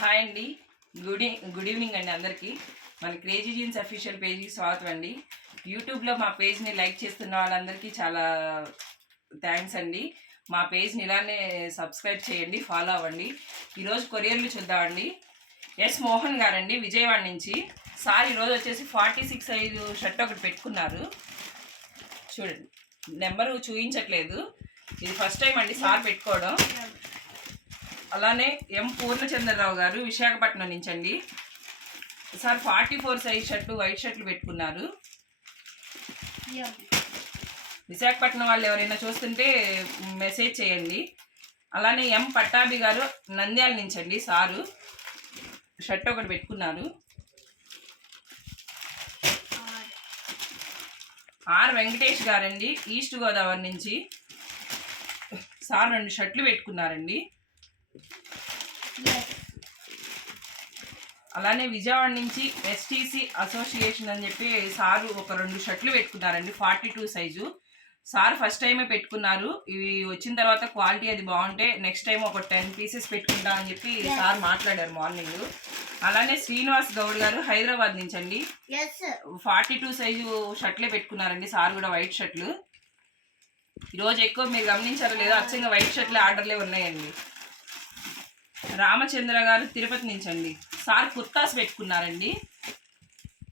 Hi అండి, good evening అండి అందరికీ. మన క్రేజీ జీన్స్ అఫీషియల్ పేజ్కి స్వాగతం అండి. యూట్యూబ్లో మా పేజ్ని లైక్ చేస్తున్న వాళ్ళందరికీ చాలా థ్యాంక్స్ అండి. మా పేజ్ని ఇలానే సబ్స్క్రైబ్ చేయండి, ఫాలో అవ్వండి. ఈరోజు కొరియర్లు చూద్దామండి. ఎస్ మోహన్ గారండి, విజయవాడ నుంచి. సార్ ఈరోజు వచ్చేసి 46 సైజు షర్ట్ ఒకటి పెట్టుకున్నారు. చూడండి, నెంబరు చూపించట్లేదు. ఇది ఫస్ట్ టైం అండి సార్ పెట్టుకోవడం. అలానే ఎం పూర్ణచంద్రరావు గారు విశాఖపట్నం నుంచి అండి. సార్ 44 సైజ్ షర్టు వైట్ షర్ట్లు పెట్టుకున్నారు. విశాఖపట్నం వాళ్ళు ఎవరైనా చూస్తుంటే మెసేజ్ చేయండి. అలానే ఎం పట్టాభి గారు నంద్యాల నుంచి అండి. సారు షర్ట్ ఒకటి పెట్టుకున్నారు. ఆర్ వెంకటేష్ గారండి, ఈస్ట్ గోదావరి నుంచి. సార్ 2 షర్ట్లు పెట్టుకున్నారండి. అలానే విజయవాడ నుంచి ఎస్టీసీ అసోసియేషన్ అని చెప్పి సారు ఒక 2 షర్ట్లు పెట్టుకున్నారండి, 42 సైజు. సార్ ఫస్ట్ టైమే పెట్టుకున్నారు. ఇవి వచ్చిన తర్వాత క్వాలిటీ అది బాగుంటే నెక్స్ట్ టైం ఒక 10 పీసెస్ పెట్టుకుంటా అని చెప్పి సార్ మాట్లాడారు మార్నింగ్. అలానే శ్రీనివాస్ గౌడ్ గారు హైదరాబాద్ నుంచి అండి. 42 సైజు షర్ట్లే పెట్టుకున్నారండి సార్ కూడా, వైట్ షర్ట్లు. ఈరోజు ఎక్కువ మీరు గమనించారో లేదో అచ్చంగా వైట్ షర్ట్లే ఆర్డర్లే ఉన్నాయండి. రామచంద్ర గారు తిరుపతి నుంచి అండి. సార్ కుర్తాస్ పెట్టుకున్నారండి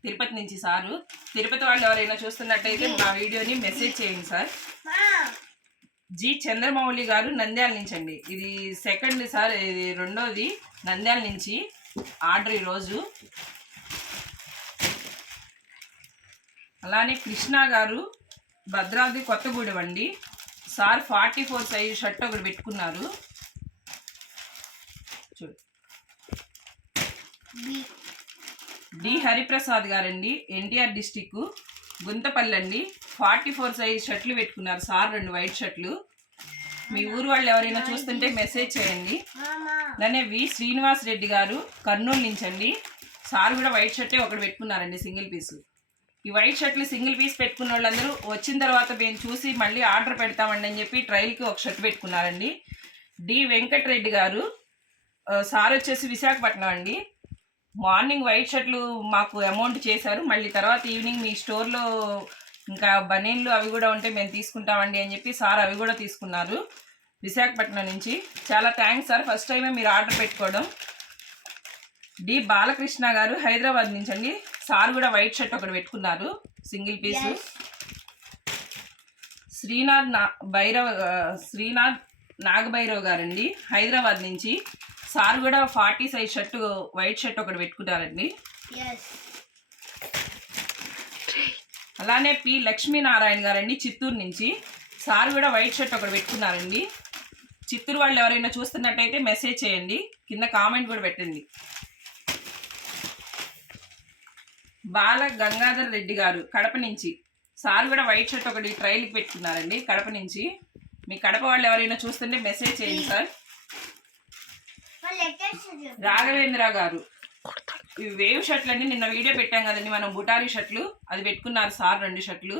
తిరుపతి నుంచి. సారు తిరుపతి వాళ్ళు ఎవరైనా చూస్తున్నట్టయితే మా వీడియోని మెసేజ్ చేయండి సార్. జి చంద్రమౌళి గారు నంద్యాల నుంచి అండి. ఇది సెకండ్ సార్, ఇది రెండోది నంద్యాల నుంచి ఆర్డర్ ఈరోజు. అలానే కృష్ణ గారు భద్రాద్రి కొత్తగూడెం అండి. సార్ 44 సైజు షర్ట్ ఒకటి పెట్టుకున్నారు. చూడు, డి హరిప్రసాద్ గారండి, ఎన్టీఆర్ డిస్టిక్ గుంతపల్లి అండి. 44 సైజ్ షర్ట్లు పెట్టుకున్నారు సార్, 2 వైట్ షర్ట్లు. మీ ఊరు వాళ్ళు ఎవరైనా చూస్తుంటే మెసేజ్ చేయండి. అలానే వి శ్రీనివాస్ రెడ్డి గారు కర్నూలు నుంచి అండి. సార్ కూడా వైట్ షర్టే ఒకటి పెట్టుకున్నారండి, సింగిల్ పీసు. ఈ వైట్ షర్ట్లు సింగిల్ పీస్ పెట్టుకున్న వాళ్ళందరూ వచ్చిన తర్వాత మేము చూసి మళ్ళీ ఆర్డర్ పెడతామండి అని చెప్పి ట్రయల్కి ఒక షర్ట్ పెట్టుకున్నారండి. డి వెంకటరెడ్డి గారు, సార్ వచ్చేసి విశాఖపట్నం అండి. మార్నింగ్ వైట్ షర్ట్లు మాకు అమౌంట్ చేశారు, మళ్ళీ తర్వాత ఈవినింగ్ మీ స్టోర్లో ఇంకా బనీన్లు అవి కూడా ఉంటే మేము తీసుకుంటామండి అని చెప్పి సార్ అవి కూడా తీసుకున్నారు విశాఖపట్నం నుంచి. చాలా థ్యాంక్స్ సార్, ఫస్ట్ టైమే మీరు ఆర్డర్ పెట్టుకోవడం. డి బాలకృష్ణ గారు హైదరాబాద్ నుంచి అండి. సార్ కూడా వైట్ షర్ట్ ఒకటి పెట్టుకున్నారు, సింగిల్ పీసు. శ్రీనాథ్ నాగభైరవ్ గారండి హైదరాబాద్ నుంచి. సార్ కూడా 40 సైజ్ షర్టు వైట్ షర్ట్ ఒకటి పెట్టుకున్నారండి. అలానే పి లక్ష్మీనారాయణ గారండి చిత్తూరు నుంచి. సార్ కూడా వైట్ షర్ట్ ఒకటి పెట్టుకున్నారండి. చిత్తూరు వాళ్ళు ఎవరైనా చూస్తున్నట్టయితే మెసేజ్ చేయండి, కింద కామెంట్ కూడా పెట్టండి. బాల గంగాధర్ రెడ్డి గారు కడప నుంచి. సార్ కూడా వైట్ షర్ట్ ఒకటి ట్రయల్కి పెట్టుకున్నారండి కడప నుంచి. మీ కడప వాళ్ళు ఎవరైనా చూస్తుంటే మెసేజ్ చేయండి సార్. రాఘవేంద్ర గారు ఈ వేవ్ షర్ట్లు అండి, నిన్న వీడియో పెట్టాం కదండి మనం, బుటారీ షర్ట్లు, అది పెట్టుకున్నారు సార్ 2 షర్ట్లు.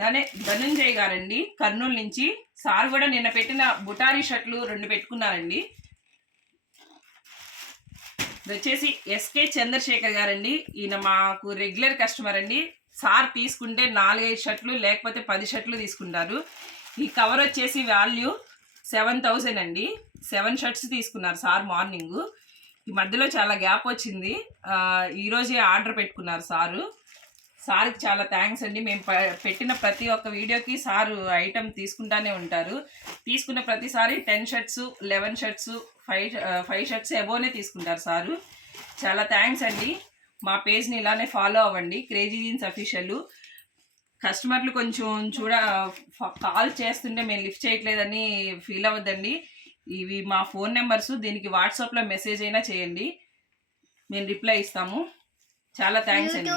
దానే ధనుంజయ్ గారండి కర్నూలు నుంచి. సార్ కూడా నిన్న పెట్టిన బుటారీ షర్ట్లు 2 పెట్టుకున్నారండి. ఇది వచ్చేసి ఎస్కే చంద్రశేఖర్ గారండి. ఈయన మాకు రెగ్యులర్ కస్టమర్ అండి. సార్ తీసుకుంటే 4-5 షర్ట్లు లేకపోతే 10 షర్ట్లు తీసుకుంటారు. ఈ కవర్ వచ్చేసి వాల్యూ 7000 అండి. 7 షర్ట్స్ తీసుకున్నారు సార్ మార్నింగ్. ఈ మధ్యలో చాలా గ్యాప్ వచ్చింది, ఈరోజే ఆర్డర్ పెట్టుకున్నారు సారు. సార్కి చాలా థ్యాంక్స్ అండి. మేము పెట్టిన ప్రతి ఒక్క వీడియోకి సారు ఐటెం తీసుకుంటానే ఉంటారు. తీసుకున్న ప్రతిసారి 10 షర్ట్స్ 11 షర్ట్స్ 5 షర్ట్స్ ఎబోనే తీసుకుంటారు సారు. చాలా థ్యాంక్స్ అండి. మా పేజ్ని ఇలానే ఫాలో అవ్వండి, క్రేజీ జీన్స్ అఫీషియల్. కస్టమర్లు కొంచెం కాల్ చేస్తుంటే మేము లిఫ్ట్ చేయట్లేదని ఫీల్ అవ్వద్దండి. ఇవి మా ఫోన్ నెంబర్స్, దీనికి వాట్సాప్లో మెసేజ్ అయినా చేయండి, మేము రిప్లై ఇస్తాము. చాలా థ్యాంక్స్ అండి.